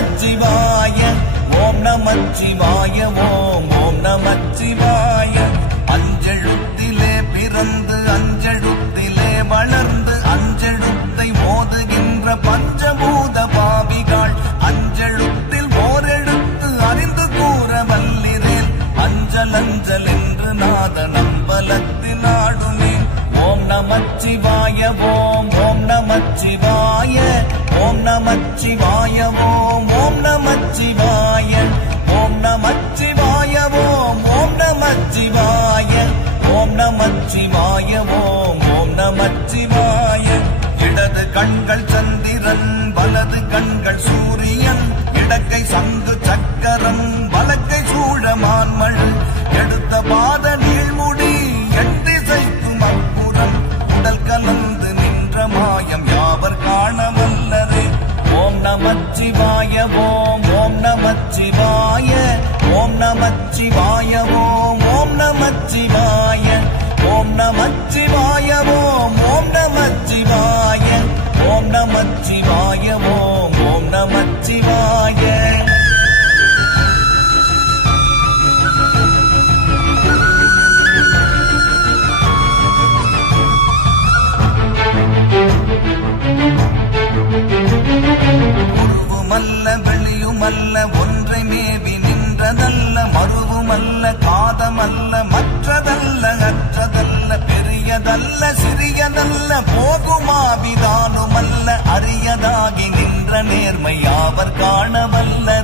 நமச்சிவாய. ஓம் நமச்சிவாய ஓம் ஓம் நமச்சிவாய. அஞ்செழுத்திலே பிறந்து அஞ்செழுத்திலே வளர்ந்து அஞ்செழுத்தை மோதுகின்ற பஞ்சபூத பாவிகள். அஞ்செழுத்தில் ஓரெழுத்து அறிந்து கூற வல்லிரேல். அஞ்சல் அஞ்சல் என்று நாத நம்பலத்தில் ஆடுமே ஓம் நமச்சிவாய ஓம் ஓம் நமச்சிவாய. ஓம் நமச்சிவாய ஓம் ஓம் வலது கண்கள் சூரியன் இடக்கை சங்கு சக்கரம் வலக்கை சூழமான்மழ் எடுத்த பாத நீழ்முடி எட்டிசைக்கும் அப்புறம் உடல் கலந்து நின்ற மாயம் யாவர் காண வல்லரே? ஓம் நமச்சிவாய ஓம் ஓம் நமச்சிவாய ஓம் நமச்சிவாய ஓம் ஓம் நமச்சிவாய. நமச்சிவாய உருவுமல்ல வெளியுமல்ல நேர்மை யாவர் காணவல்ல.